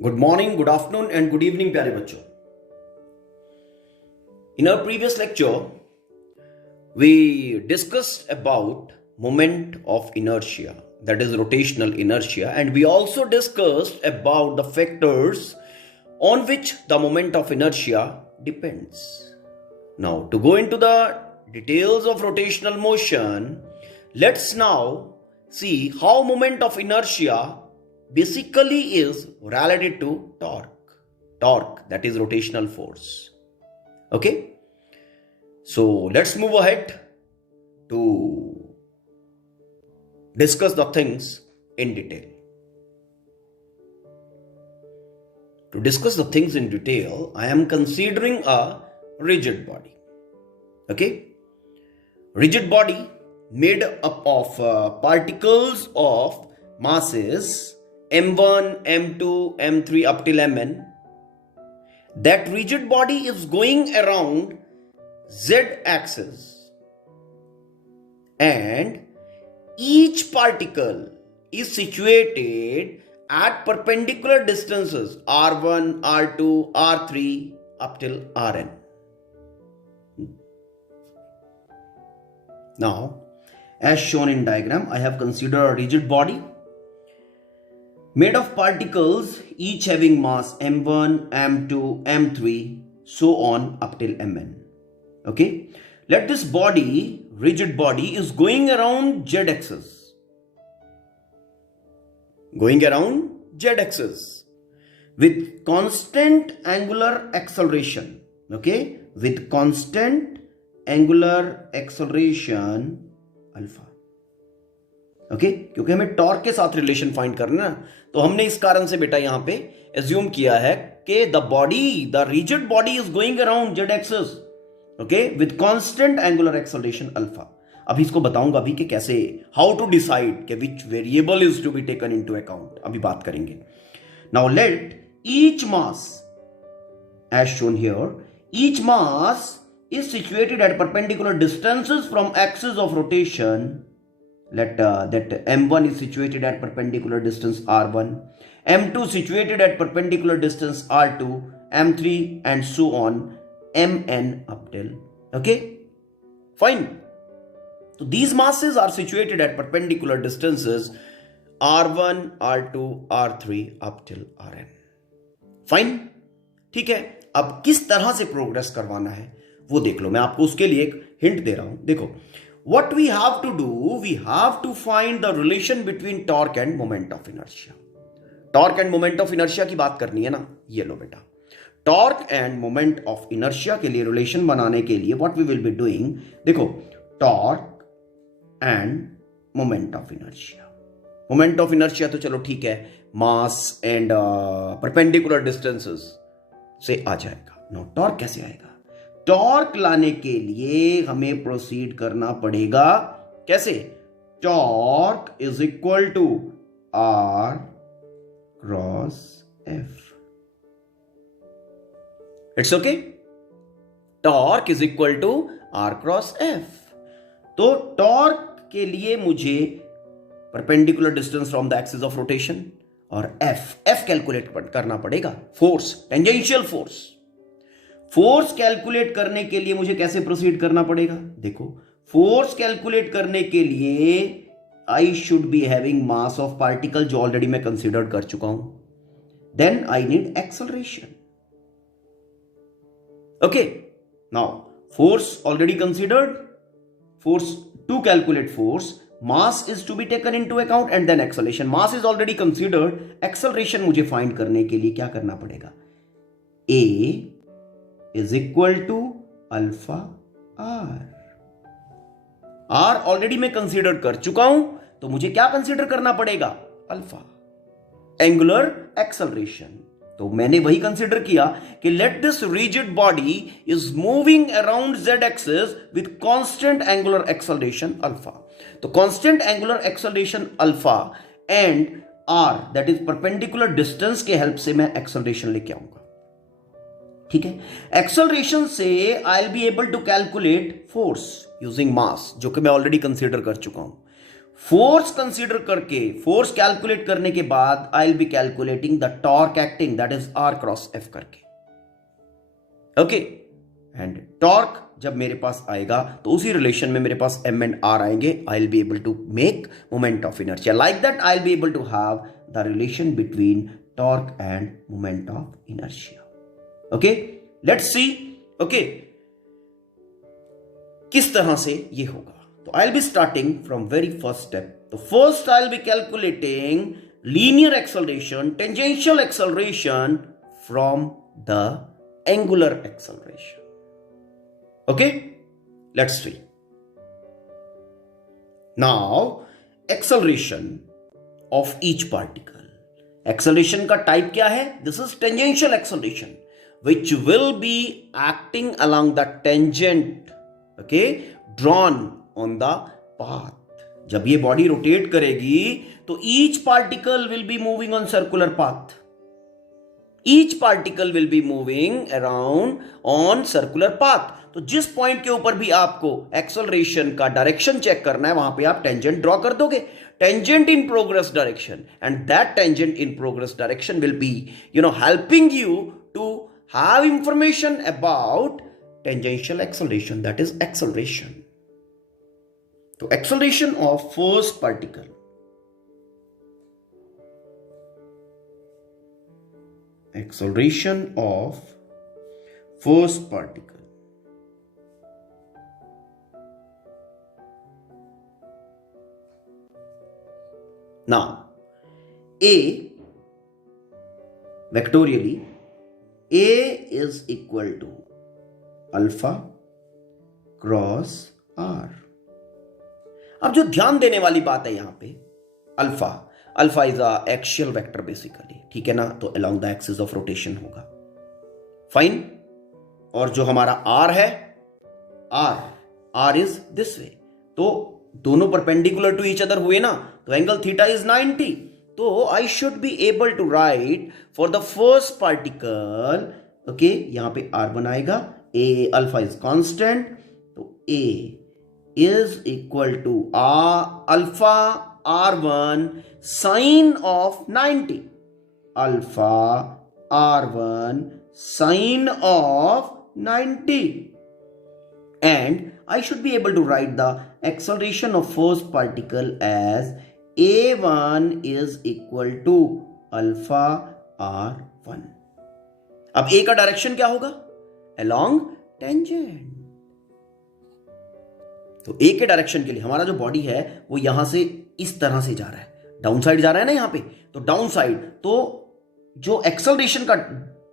Good morning, good afternoon, and good evening, प्यारे बच्चों. In our previous lecture, we discussed about moment of inertia, that is rotational inertia, and we also discussed about the factors on which the moment of inertia depends. Now, to go into the details of rotational motion, let's now see how moment of inertia basically is related to torque, that is rotational force. Okay, so let's move ahead to discuss the things in detail. To discuss the things in detail, I am considering a rigid body. Okay, rigid body made up of particles of masses m1, m2, m3 up till mn. That rigid body is going around z axis, and each particle is situated at perpendicular distances r1, r2, r3 up till rn. Now, as shown in diagram, I have considered a rigid body made of particles each having mass m1, m2, m3, so on up till mn. Okay, let this body, rigid body, is going around z axis. With constant angular acceleration. Okay, with constant angular acceleration alpha. Okay, क्योंकि हमें torque के साथ relation find करना है, तो हमने इस कारण से बेटा यहां पे एज्यूम किया है कि the rigid body is going around Z axis, okay, with constant angular acceleration alpha. अभी इसको बताऊंगा अभी कि कैसे, हाउ टू डिसाइड कि which variable is to be taken into account, अभी बात करेंगे. Now let each mass as shown here, each mass is situated at perpendicular distances from axis of rotation. Let that m1 is situated at perpendicular distance r1, m2 situated at perpendicular distance r2, m3 and so on mn up till. Okay, fine. So these masses are situated at perpendicular distances r1, r2, r3 up till rn. Fine, ठीक है. अब किस तरह से progress करवाना है वो देख लो. मैं आपको उसके लिए एक हिंट दे रहा हूं. देखो, what we have to do, we have to find the relation between torque and moment of inertia. Torque and moment of inertia की बात करनी है ना. ये लो बेटा, torque and moment of inertia के लिए रिलेशन बनाने के लिए what we will be doing, देखो, torque and moment of inertia. Moment of inertia तो चलो ठीक है, mass and perpendicular distances से आ जाएगा. नो, टॉर्क कैसे आएगा? टॉर्क लाने के लिए हमें प्रोसीड करना पड़ेगा कैसे? Torque is equal to R cross F. It's okay. Torque is equal to R cross F. तो टॉर्क के लिए मुझे perpendicular distance from the axis of rotation और एफ कैलकुलेट करना पड़ेगा. Force, tangential force. Force calculate करने के लिए मुझे कैसे प्रोसीड करना पड़ेगा? देखो, फोर्स कैलकुलेट करने के लिए I should be having mass of particle, जो ऑलरेडी मैं कंसीडर कर चुका हूं. Then I need acceleration. Okay, now force already considered. Force, to calculate force, mass is to be taken into account and then acceleration. Mass is already considered, acceleration मुझे find करने के लिए क्या करना पड़ेगा? A is equal to alpha R. R already मैं consider कर चुका हूं, तो मुझे क्या कंसीडर करना पड़ेगा? Alpha, angular acceleration. तो मैंने वही कंसीडर किया कि let this rigid body is moving around Z axis with constant angular acceleration alpha. तो constant angular acceleration alpha and R, that is perpendicular distance के हेल्प से मैं एक्सेलरेशन लेके आऊंगा. ठीक है. एक्सेलरेशन से I will be able to calculate force using mass, जो कि मैं ऑलरेडी कंसीडर कर चुका हूं. फोर्स कंसीडर करके, फोर्स कैलकुलेट करने के बाद I will be calculating the torque acting, that is R cross F करके. ओके, एंड टॉर्क जब मेरे पास आएगा तो उसी रिलेशन में मेरे पास एम एंड आर आएंगे. I will be able to make moment of inertia. Like that I will be able to have the relation between torque and moment of inertia. Okay, let's see. Okay, किस तरह से ये होगा. तो I will be starting from very first step. तो first I will be calculating linear acceleration, tangential acceleration from the angular acceleration. Okay, let's see. Now acceleration of each particle. Acceleration का type क्या है? This is tangential acceleration which will be acting along the tangent, okay, drawn on the path. जब ये body rotate करेगी तो each particle will be moving on circular path. Each particle will be moving around on circular path. तो जिस point के ऊपर भी आपको एक्सेलरेशन का डायरेक्शन चेक करना है वहां पे आप टेंजेंट ड्रॉ कर दोगे. Tangent in progress direction, and that tangent in progress direction will be helping you to have information about tangential acceleration, that is acceleration. तो acceleration of first particle, acceleration of first particle. Now A, vectorially A is equal to alpha cross R. अब जो ध्यान देने वाली बात है यहां पे, alpha is a axial vector basically, ठीक है ना. तो along the axis of rotation होगा. फाइन. और जो हमारा आर है, आर इज दिस वे. तो दोनों परपेंडिकुलर टू ईच अदर हुए ना, तो एंगल थीटा इज 90. तो I should be able to write for the first particle, okay, यहां पे आर बनाएगा. ए अल्फा इज कांस्टेंट, तो a is equal to alpha R1 sine of 90. Alpha R1 sine of 90. And I should be able to write the acceleration of first particle as A1 is equal to alpha R1. अब A का direction क्या होगा? Along tangent. तो ए के direction के लिए हमारा जो बॉडी है वो यहां से इस तरह से जा रहा है, डाउन साइड जा रहा है ना यहां पे. तो डाउन साइड, तो जो एक्सेलरेशन का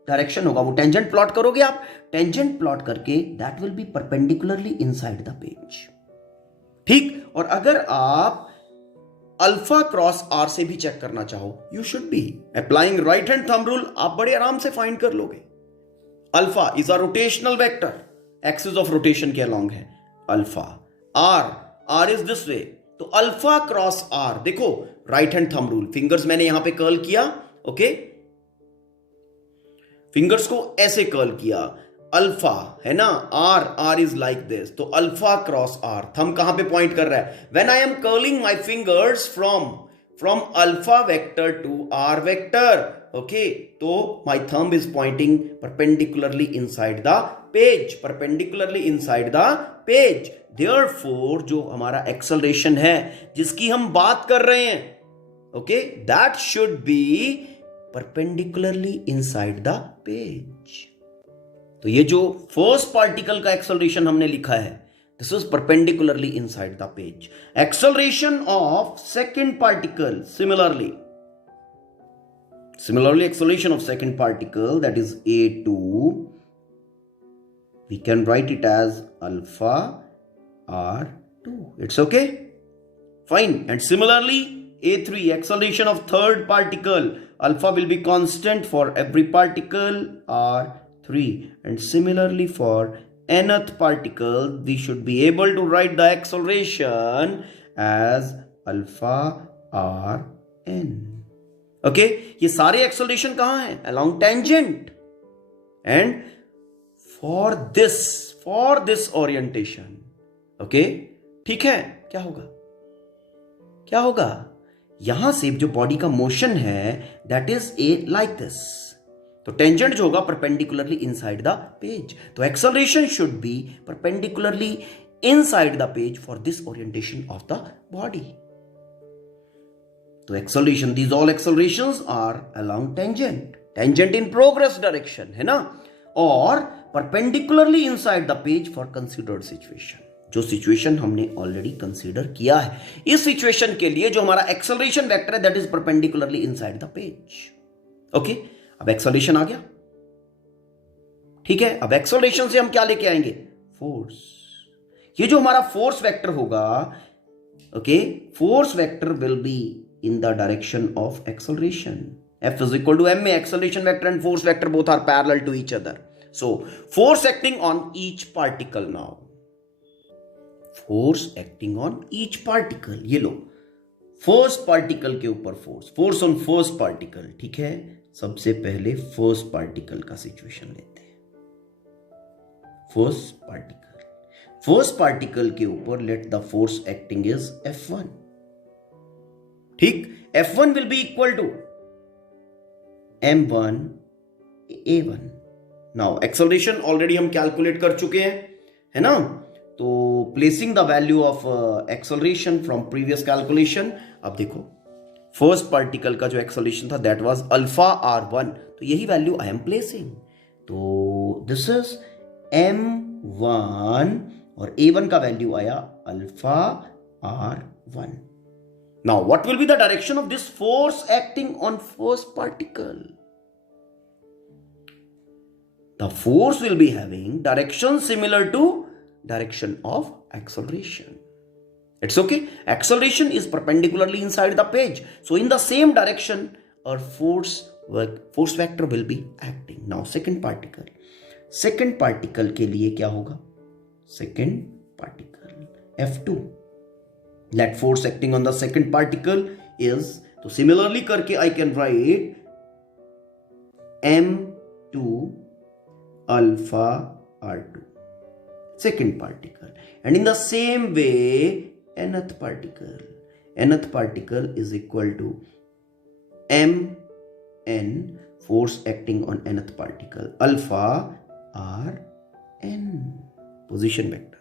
डायरेक्शन होगा वो टेंजेंट प्लॉट करोगे आप. टेंजेंट प्लॉट करके that will be perpendicularly inside the page. ठीक. और अगर आप अल्फा क्रॉस आर से भी चेक करना चाहो, you should be applying right hand thumb rule. आप बड़े आराम से फाइंड कर लोगे. Alpha is a rotational vector, axis of rotation के अलोंग है alpha. R is this way. तो अल्फा क्रॉस आर, देखो right hand thumb rule, fingers मैंने यहां पे कर्ल किया. ओके, फिंगर्स को ऐसे कर्ल किया. अल्फा है ना, आर इज लाइक दिस. तो अल्फा क्रॉस आर, थंब कहां पे पॉइंट कर रहा है? When I am curling my fingers from alpha vector to R vector. Okay, तो my thumb is pointing perpendicularly inside the page, perpendicularly inside the page. Therefore जो हमारा acceleration है जिसकी हम बात कर रहे हैं, okay, that should be perpendicularly inside the page. तो ये जो फर्स्ट पार्टिकल का एक्सेलरेशन हमने लिखा है, this is perpendicularly inside the page. Acceleration of second particle, similarly acceleration of second particle, that is A2, we can write it as alpha R2. It's okay? Fine. And similarly A3, acceleration of third particle, alpha will be constant for every particle, R3. And similarly for nth particle, we should be able to write the acceleration as alpha Rn. Okay, ये सारे acceleration कहां है? Along tangent. And for this orientation, okay, ठीक है, क्या होगा? क्या होगा, यहां से जो बॉडी का मोशन है that is a like this, तो टेंजेंट जो होगा परपेंडिकुलरली इनसाइड द पेज, तो acceleration should be perpendicularly inside the page for this orientation of the body. तो acceleration, these all accelerations are along tangent, tangent in progress direction है ना, और perpendicularly inside the page for considered situation, जो situation हमने already consider किया है। इस situation के लिए जो हमारा एक्सेलरेशन वेक्टर है that is perpendicularly inside the page. Okay, अब एक्सेलरेशन आ गया, ठीक है। अब एक्सेलरेशन से हम क्या लेके आएंगे, फोर्स। ये जो हमारा फोर्स वेक्टर होगा, okay, force vector will be in the direction of acceleration. F is equal to ma, acceleration vector and force vector both are parallel to each other. So force acting on each particle now. Force acting on each particle, ये लो, first particle के ऊपर force on first particle, ठीक है। सबसे पहले first particle का situation लेते हैं। फर्स्ट पार्टिकल के ऊपर let the force acting is F1, ठीक। F1 will be equal to m1 a1। Now acceleration already हम कैलकुलेट कर चुके हैं, है ना। तो placing the value of acceleration from previous calculation, अब देखो फर्स्ट पार्टिकल का जो एक्सेलरेशन था दैट वाज अल्फा r1, तो यही वैल्यू आई एम प्लेसिंग। तो दिस इज m1 और a1 का वैल्यू आया alpha r1। Now, what will be the direction of this force acting on first particle? The force will be having direction similar to direction of acceleration. It's okay. Acceleration is perpendicularly inside the page. So, in the same direction, our force vector will be acting. Now, second particle. Second particle के लिए क्या होगा? Second particle F2. Let force acting on the second particle is, तो similarly करके I can write m2 alpha r2 second particle, and in the same way nth particle is equal to mn force acting on nth particle alpha rn position vector,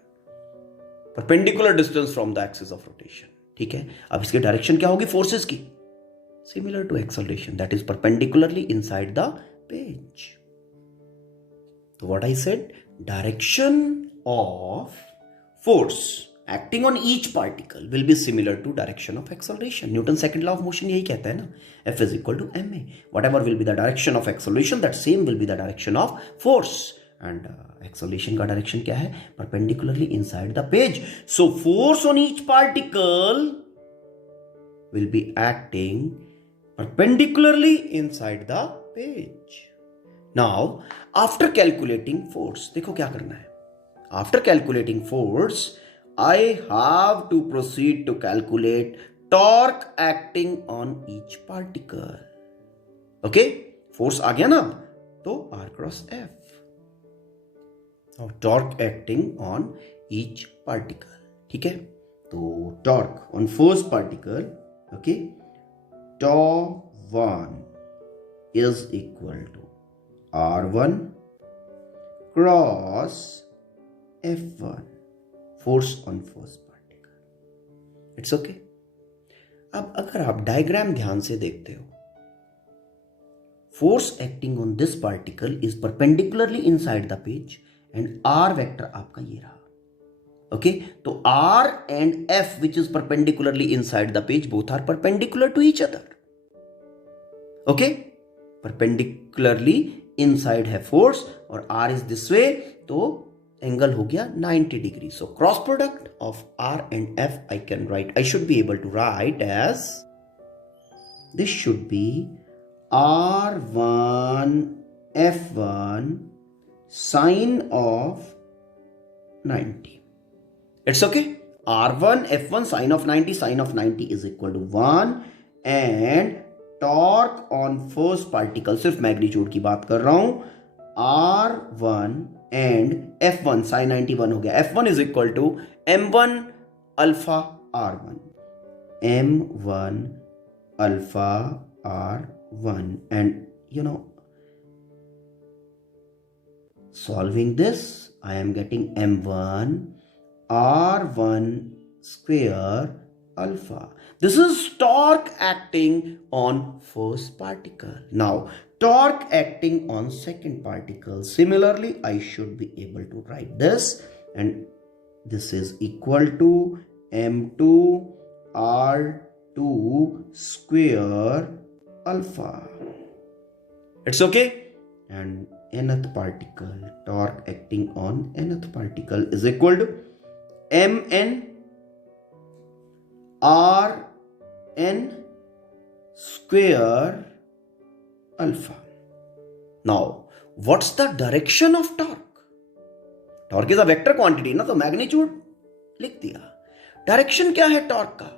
perpendicular distance from the axis of rotation, ठीक है। अब इसकी direction क्या होगी forces की, similar to acceleration, that is perpendicularly inside the page. तो what I said, direction of force acting on each particle will be similar to direction of acceleration. Newton second law of motion यही कहता है ना, F is equal to ma, whatever will be the direction of acceleration that same will be the direction of force. And acceleration का direction क्या है, perpendicularly inside the page. So force on each particle will be acting perpendicularly inside the page. Now after calculating force, देखो क्या करना है, after calculating force I have to proceed to calculate torque acting on each particle. Okay, force आ गया ना, तो R cross F, torque acting on each particle, ठीक है। तो torque on first particle, okay, τ1 is equal to r1 cross f1 force on first particle. It's okay. अब अगर आप डायग्राम ध्यान से देखते हो, force acting on this particle is perpendicularly inside the page and R vector आपका ये रहा, ओके। तो R and F which is perpendicularly inside the page both are perpendicular to each other, okay. Perpendicularly inside है force और R is this way, तो angle हो गया 90 degree. So cross product of R and F I can write, I should be able to write as, this should be r1 f1 sine of 90. It's okay. R1 f1 sine of 90 is equal to 1 and torque on first particle, सिर्फ magnitude की बात कर रहा हूं, R1 and F1 sin 91 हो गया, F1 is equal to M1 alpha R1 m1 alpha r1, and solving this, I am getting m1 r1 square alpha. This is torque acting on first particle. Now, torque acting on second particle. Similarly, I should be able to write this, and this is equal to m2 r2 square alpha. It's okay? And nth particle, torque acting on nth particle is equal to mn rn square alpha. Now, what's the direction of torque? Torque is a vector quantity, ना, तो magnitude लिख दिया. Direction क्या है torque का?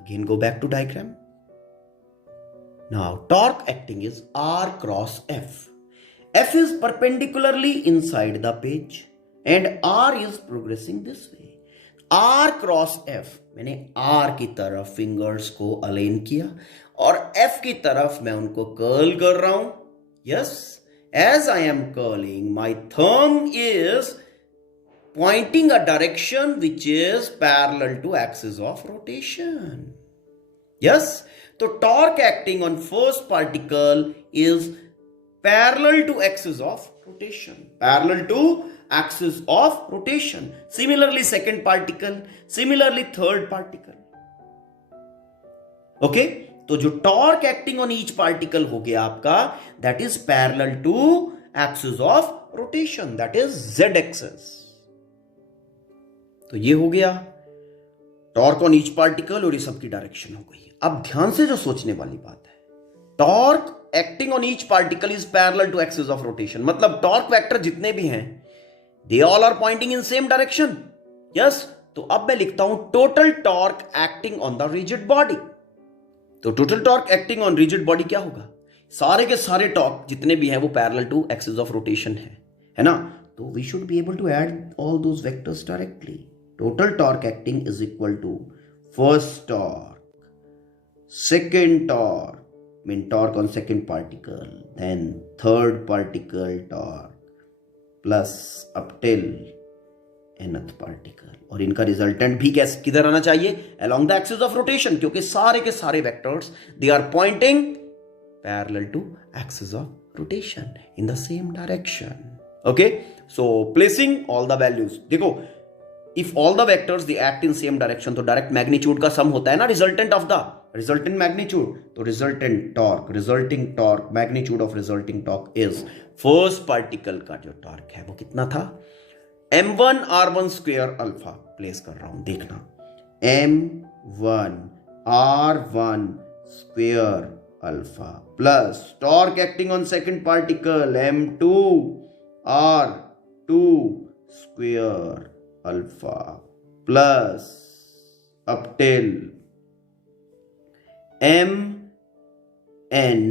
Again go back to diagram. Now, torque acting is R cross F. F is perpendicularly inside the page and R is progressing this way. R cross F, मैंने R की तरफ fingers को align किया और F की तरफ मैं उनको कर्ल कर रहा हूं. Yes, as I am curling, my thumb is pointing a direction which is parallel to axis of rotation. Yes, so torque acting on first particle is parallel to axis of rotation. Parallel to axis of rotation. Similarly, second particle. Similarly, third particle. Okay, तो जो torque acting on each particle हो गया आपका, that is parallel to axis of rotation. That is z axis. तो ये हो गया torque on each particle और ये सबकी डायरेक्शन हो गई. अब ध्यान से जो सोचने वाली बात है, torque acting on each particle is parallel to axis of rotation. मतलब टॉर्क वेक्टर जितने भी हैं, they all are pointing in same direction. Yes, तो अब मैं लिखता हूं total torque acting on the rigid body. तो total torque acting on rigid body क्या होगा? सारे के सारे टॉर्क जितने भी हैं वो parallel to axis of rotation है ना. तो we should be able to add all those vectors directly. Total torque acting is equal to first torque, second torque, mean torque on second particle, then third particle torque, plus up till nth particle. और इनका resultant भी कैसे किधर आना चाहिए? Along the axis of rotation, क्योंकि सारे के सारे vectors they are pointing parallel to axis of rotation in the same direction. Okay, so placing all the values. देखो, if all the vectors they act in same direction, तो direct magnitude का sum होता है ना, resultant of the resultant magnitude. तो resultant torque, resulting torque, magnitude of resulting torque is first particle का जो torque है वो कितना था? m1 r1 square alpha. Place कर रहा हूं, देखना. m1 r1 square alpha plus torque acting on second particle m2 r2 square alpha plus up till m n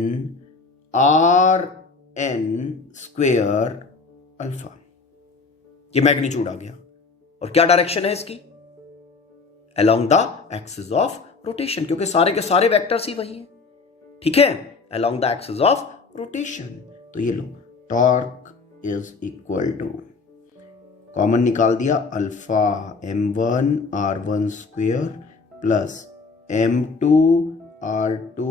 r n square alpha. ये मैग्नीट्यूड आ गया. और क्या डायरेक्शन है इसकी? along the axis of rotation, क्योंकि सारे के सारे वेक्टर्स ही वही है. ठीक है, along the axis of rotation. तो ये लो, torque is equal to, common निकाल दिया, alpha m1 r1 square plus m2 r2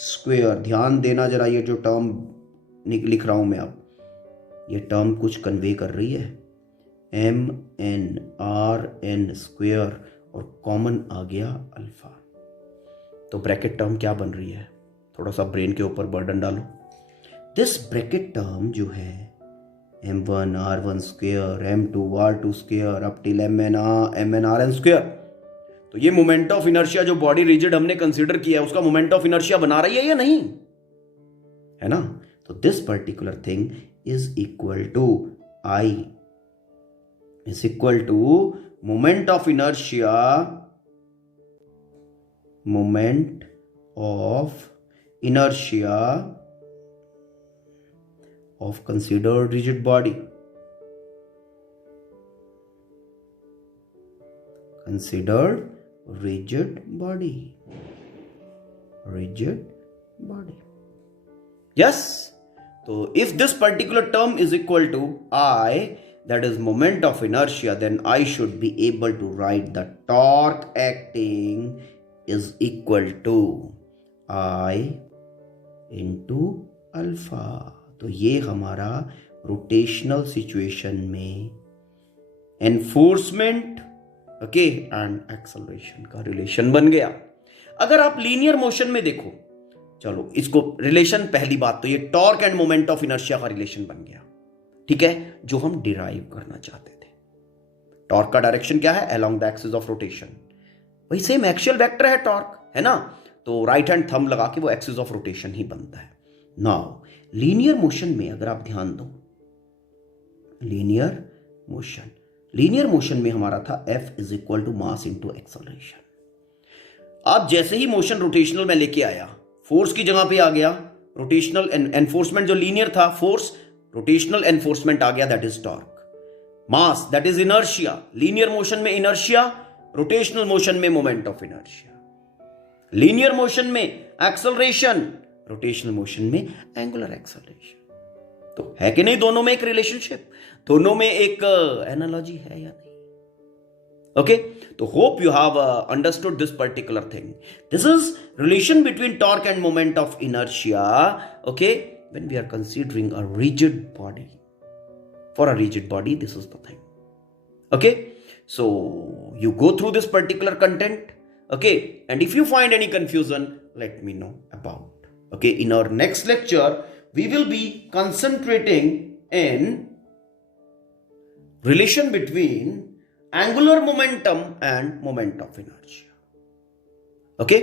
square. ध्यान देना जरा, ये जो टर्म लिख रहा हूं मैं अब, ये टर्म कुछ कन्वे कर रही है. mn rn स्क्वेयर और कॉमन आ गया अल्फा. तो ब्रैकेट टर्म क्या बन रही है? थोड़ा सा ब्रेन के ऊपर बर्डन डालो. दिस ब्रैकेट टर्म जो है m1 r1 square m2 r2 square up till mn rn square, तो ये मोमेंट ऑफ इनर्शिया जो बॉडी रिजिड हमने कंसीडर किया है उसका मोमेंट ऑफ इनर्शिया बना रही है या नहीं, है ना. तो this particular thing is equal to I is equal to moment of inertia of considered rigid body. Considered rigid body. Rigid body. Yes? So if this particular term is equal to I, that is moment of inertia, then I should be able to write the torque acting is equal to I into alpha. तो ये हमारा rotational situation में enforcement okay and acceleration का relation बन गया. अगर आप linear motion में देखो, चलो इसको रिलेशन, पहली बात तो ये torque and moment of inertia का रिलेशन बन गया, ठीक है, जो हम डिराइव करना चाहते थे. टॉर्क का डायरेक्शन क्या है? Along the axis of rotation. वही सेम एक्सियल वेक्टर है टॉर्क, है ना, तो राइट हैंड थंब लगा के वो एक्सिस ऑफ रोटेशन ही बनता है. नाउ लीनियर मोशन में अगर आप ध्यान दो, लीनियर मोशन में हमारा था F is equal to mass into acceleration. आप जैसे ही मोशन रोटेशनल में लेके आया, फोर्स की जगह पे आ गया रोटेशनल एनफोर्समेंट. जो लीनियर था फोर्स, रोटेशनल एनफोर्समेंट आ गया, that is torque. Mass that is inertia. Linear motion में इनर्शिया, रोटेशनल मोशन में moment of inertia. Linear motion में एक्सेलरेशन, रोटेशनल मोशन में एंगुलर एक्सेलरेशन. तो है कि नहीं दोनों में एक रिलेशनशिप, दोनों में एक एनालॉजी है या नहीं? ओके, तो hope you have understood this particular thing. This is relation between torque and moment of inertia. Okay, when we are considering a rigid body. For a rigid body, this is the thing. Okay, so you go through this particular content. Okay, and if you find any confusion, let me know about. Okay, in our next lecture, we will be concentrating in relation between angular momentum and moment of inertia. Okay,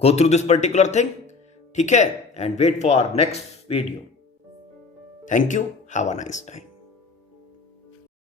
go through this particular thing. ठीक है, and wait for next video. Thank you. Have a nice time.